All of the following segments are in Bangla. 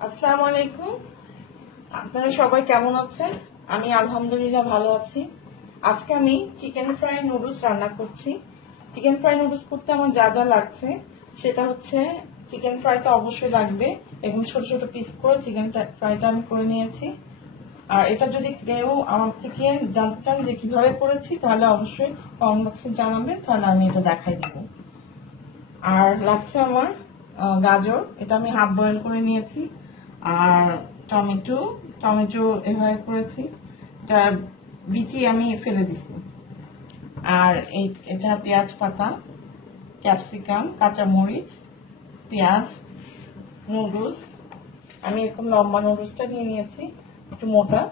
আসসালামু আলাইকুম। আপনারা সবাই কেমন আছেন? আমি আলহামদুলিল্লাহ ভালো আছি। আজকে আমি চিকেন ফ্রাই নুডলস রান্না করছি। চিকেন ফ্রাই নুডলস করতে আমার যা যা লাগছে সেটা হচ্ছে চিকেন ফ্রাইটা অবশ্যই লাগবে এবং ছোট ছোট পিস করে চিকেন ফ্রাইটা আমি করে নিয়েছি। আর এটা যদি কেউ আমার থেকে জানতে চান যে কিভাবে করেছি তাহলে অবশ্যই কমেন্ট বক্সে জানাবেন, তাহলে আমি এটা দেখাই দিব। আর লাগছে আমার গাজর, এটা আমি হাফ বয়েল করে নিয়েছি। আর টমেটো এভাবে করেছি, এটা বিচি আমি ফেলে দিছি। আর এটা পেঁয়াজ পাতা, ক্যাপসিকাম, কাঁচামরিচ, পেঁয়াজ, নুডলস। আমি এরকম লম্বা নুডলসটা নিয়ে নিয়েছি, একটু মোটা।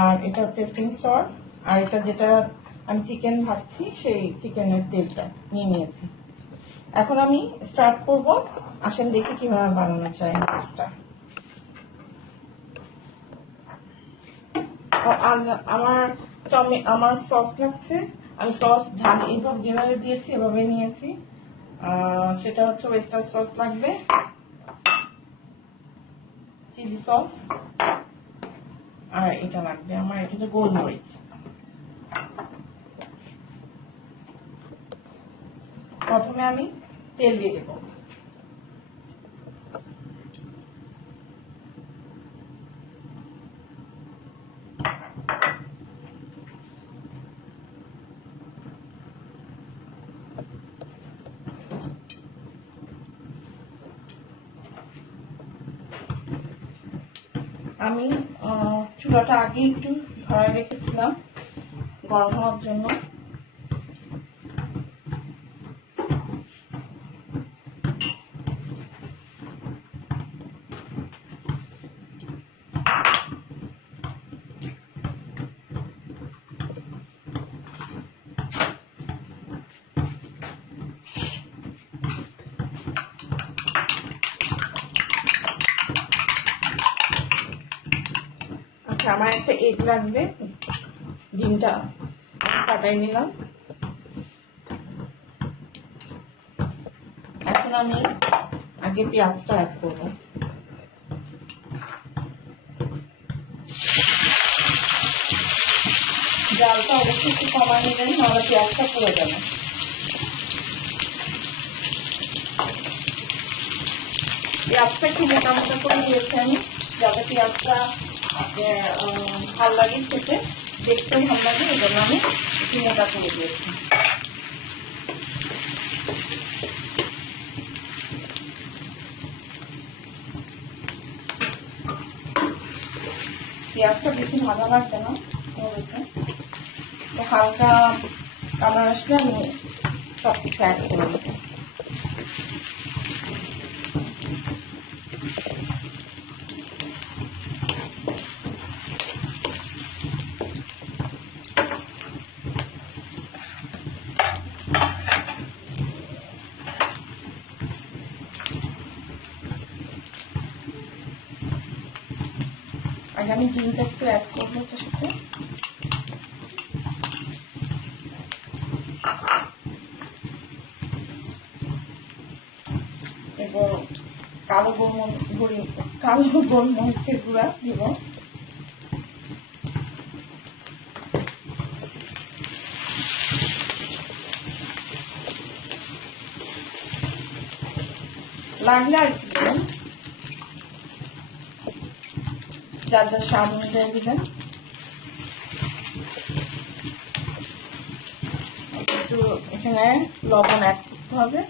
আর এটা টেস্টিং সল্ট। আর এটা যেটা আমি চিকেন ভাজছি সেই চিকেনের তেলটা নিয়ে নিয়েছি। এখন আমি স্টার্ট করব। আসেন দেখি কিভাবে বানানো যায় মাছটা। আমার সস লাগছে, আমি সস ধান এইভাবে যেভাবে দিয়েছি এভাবে নিয়েছি। সেটা হচ্ছে ওয়েস্টার সস লাগবে, চিলি সস, আর এটা লাগবে আমার, এটা হচ্ছে গোলমরিচ। প্রথমে আমি তেল দিয়ে দেবো। আমি চুলাটা আগে একটু ধরে রেখেছিলাম গরম হওয়ার জন্য। আচ্ছা, আমার একটা এগ লাগবে, ডিমটা কাটাই নিলাম। এখন আমি আগে পেঁয়াজটা অ্যাড করবো। জালটা অবশ্যই একটু কমায় নেবেন, নাহলে পেঁয়াজটা পুড়ে যাবে। পেঁয়াজটা একটু মোটা মোটা করে দিয়েছি আমি, যাতে পেঁয়াজটা ভাল লাগে খেতে, দেখতেও ভালো লাগে, এই জন্য আমি একটু মোটা করে দিয়েছি। পেঁয়াজটা বেশি ভালো লাগবে না, হালকা কালার আসলে আমি সব কিছু অ্যাড করে দেবো। আগে আমি ডিমটা একটু অ্যাড করবো এটার সাথে। এবার কালো গোলমরিচের গুঁড়া দিব। লাগলে আর দিবেন, যার যার স্বাদ অনুযায়ী দিবেন। একটু এখানে লবণ অ্যাড করতে হবে,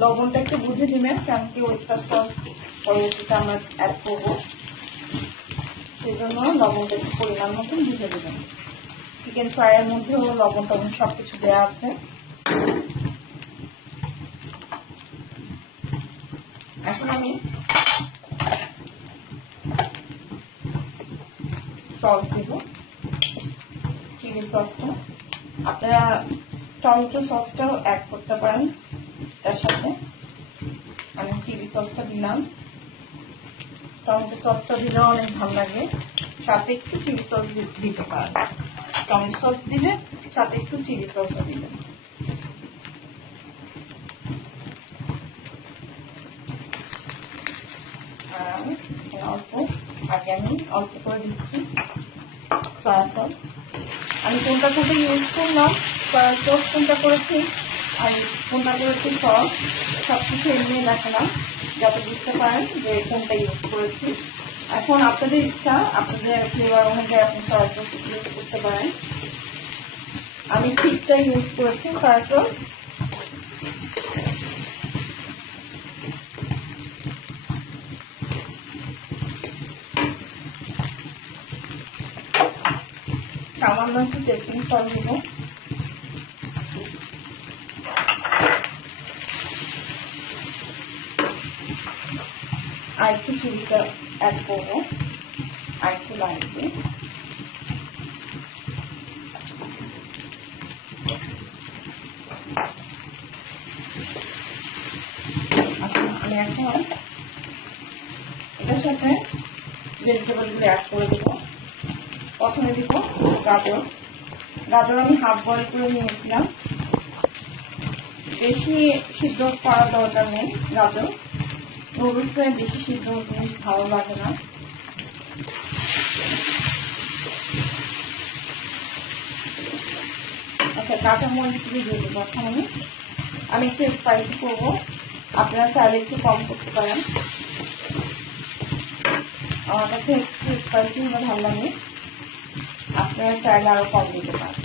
লবণটা একটু বুঝে দিবেন, কারণ কি ওয়েস্টার সস পরবর্তীতে আমরা অ্যাড করবো, সেই জন্য লবণটা একটু পরিমাণ মতন বুঝে দেবেন। চিকেন ফ্রাইয়ের মধ্যেও লবণ টবণ সবকিছু দেওয়া আছে। এখন আমি সস দেব, চিলি সসটা। আপনারা টমেটো সসটাও অ্যাড করতে পারেন তার সাথে। আমি চিলি সসটা দিলাম, টমেটো সসটা দিলেও অনেক ভালো লাগে, সাথে একটু চিলি সস দিতে পারেন। টমেটো সস দিলে সাথে একটু চিলি সসও দিবেন। আর অল্প আগে আমি অল্প করে দিচ্ছি সয়া সস। আমি কোনটা কোনটা ইউজ করলাম, সয়া সস কোনটা করেছি আর কোনটা করেছি সস, সব কিছু এমনি দেখালাম যাতে বুঝতে পারেন যে কোনটা ইউজ করেছি। এখন আপনাদের ইচ্ছা, আপনাদের ফ্লেভার অনুযায়ী আপনি সয়া সস ইউজ করতে পারেন। আমি ঠিকটা ইউজ করেছি সয়া সস। সামান্য একটু টেস্টিং সল্ট দিব, আর একটু চিলিটা অ্যাড করবো, আর একটু লাগবে। আমি এখন এটার সাথে ভেজিটেবলগুলো অ্যাড করে দেবো। প্রথমে দিব গাজর। গাজর আমি হাফ বয়েল করে নিয়েছিলাম, বেশি সিদ্ধ করার দরকার নেই। গাজর নুডলসে বেশি সিদ্ধ জিনিস ভালো লাগে না। আচ্ছা, কাঁচামরিচগুলি দিয়ে দেবো এখন আমি একটু স্পাইসি করবো, আপনারা চাইলে একটু কম করতে পারেন। আমার কাছে একটু স্পাইসি হলে ভালো লাগে, আপনারা চাইলে আরো কম দিতে পারেন।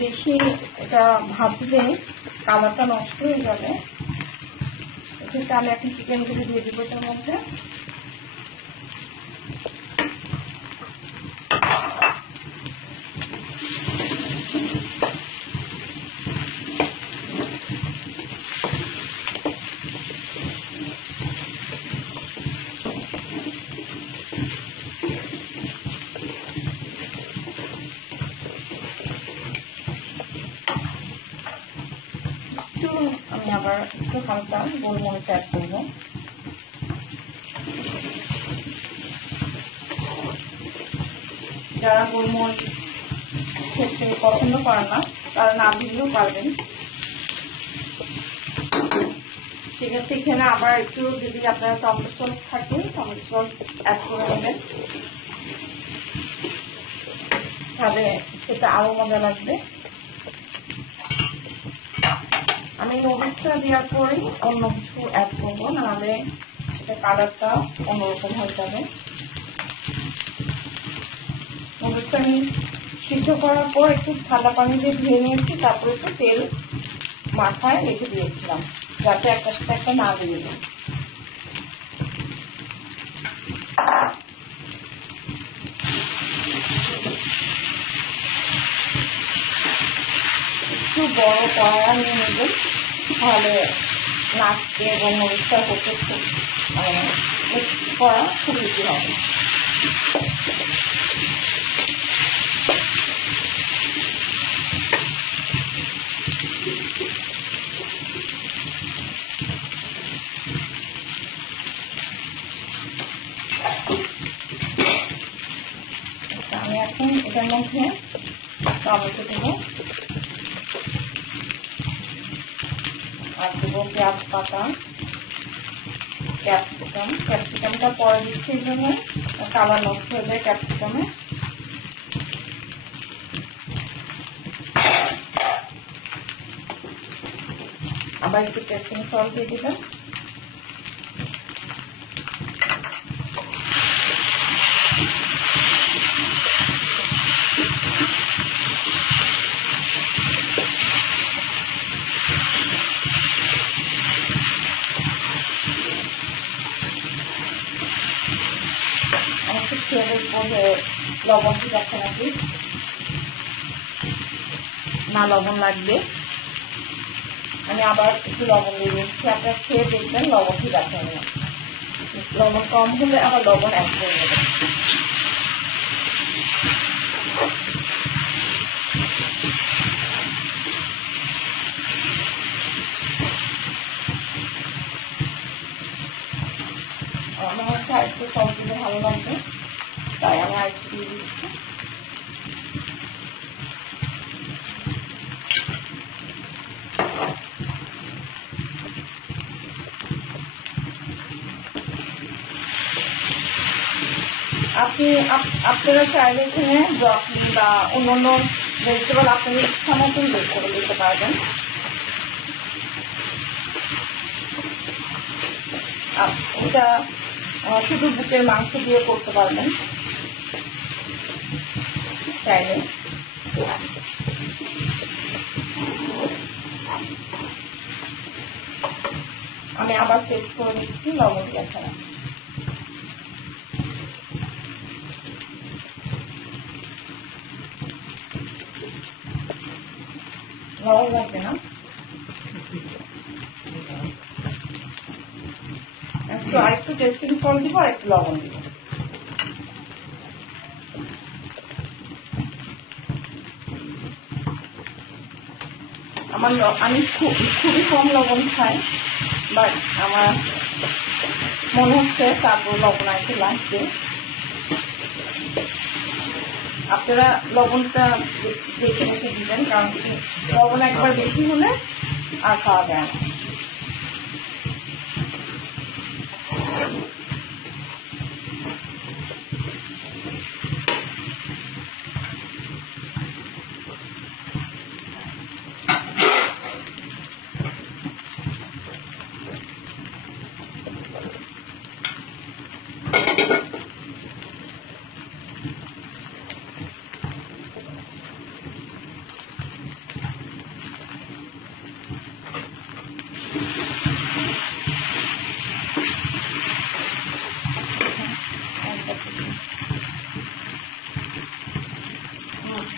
বেশি এটা ভাজলে কালারটা নষ্ট হয়ে যাবে। এক্ষেত্রে আমি এখন চিকেনগুলো দিয়ে দিব এটার মধ্যে। আমি আবার একটু হালকা গোলমরিচ অ্যাড করব। যারা গোলমরিচ খেতে পছন্দ করেন না তারা না দিলেও পারবেন। সেক্ষেত্রে এখানে আবার একটু যদি আপনার টমেটো সস থাকে টমেটো সস অ্যাড করে নেবেন, তাহলে সেটা আরো মজা লাগবে। আমি নুডলসটা দেওয়ার পরেই অন্য কিছু অ্যাড করবো, নাহলে কালারটা অন্যরকম হয়ে যাবে। নুডলসটা আমি সিদ্ধ করার পর একটু ঠান্ডা পানি দিয়ে ধুয়ে নিয়েছি, তারপরে একটু তেল মাথায় রেখে দিয়েছিলাম যাতে একটা সাথে একটা না দিয়ে দেয়। একটু বড় কড়াইয়া নিয়ে নেবেন, তাহলে নাচতে এবং মরিচটা হতে খুব মিক্স করা খুব ইজি হবে। আমি এখন এটার মধ্যে টমেটো দেবো, আর দেবো পেঁয়াজ পাতা, ক্যাপসিকাম। ক্যাপসিকামটা পরে দিচ্ছি এই জন্য কালার নষ্ট হয়ে যায় ক্যাপসিকামে। আবার একটু টেস্টিং সল্ট দিয়ে দিলাম। খেয়ে দেখবো যে লবণ ঠিক আছে নাকি না, লবণ লাগবে। আমি আবার একটু লবণ দিয়ে দিচ্ছি, আপনারা খেয়ে দেখবেন লবণ ঠিক আছে না। লবণ কম হলে আবার লবণ অ্যাড করে নেবেন। আরেকটু সস দিলে ভালো লাগবে, তাই আমি আরেকটু দিয়ে দিচ্ছি। আপনারা চাইলে এখানে ব্রকলি বা অন্যান্য ভেজিটেবল আপনাদের ইচ্ছা মতন বের করে দিতে পারবেন। এটা শুধু বুকের মাংস দিয়ে করতে পারবেন চাইলে। আমি আবার টেস্ট করে নিচ্ছি লবণ দেখা। লবণ লাগবে না, আরেকটু টেস্টিং সল্ট দিব, আর একটু লবণ দিব। আমি খুবই কম লবণ খাই, বাট আমার মনে হচ্ছে তারপর লবণ একটু লাগবে। আপনারা লবণটা দেখে রেখে দিবেন, কারণ লবণ একবার বেশি হলে আর খাওয়া যায় না।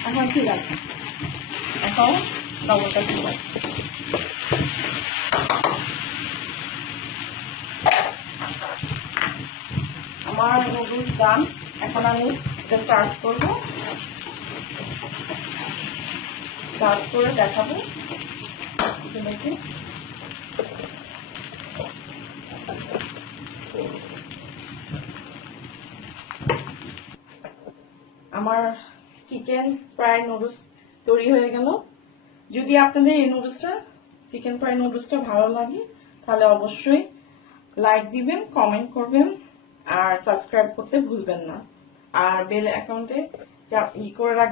এখন ঠিক আছে, এখন লবণটা ঠিক আছে। আমার নুডলস ডান। এখন আমি এটা চার্জ করবো, চার্জ করে দেখাবো দেখে। আমার চিকেন ফ্রাই নুডলস তৈরি হয়ে গেল। যদি আপনাদের এই নুডলসটা, চিকেন ফ্রাই নুডলসটা ভালো লাগে, তাহলে অবশ্যই লাইক দিবেন, কমেন্ট করবেন, আর সাবস্ক্রাইব করতে ভুলবেন না। আর বেল অ্যাকাউন্টে করে রাখবেন।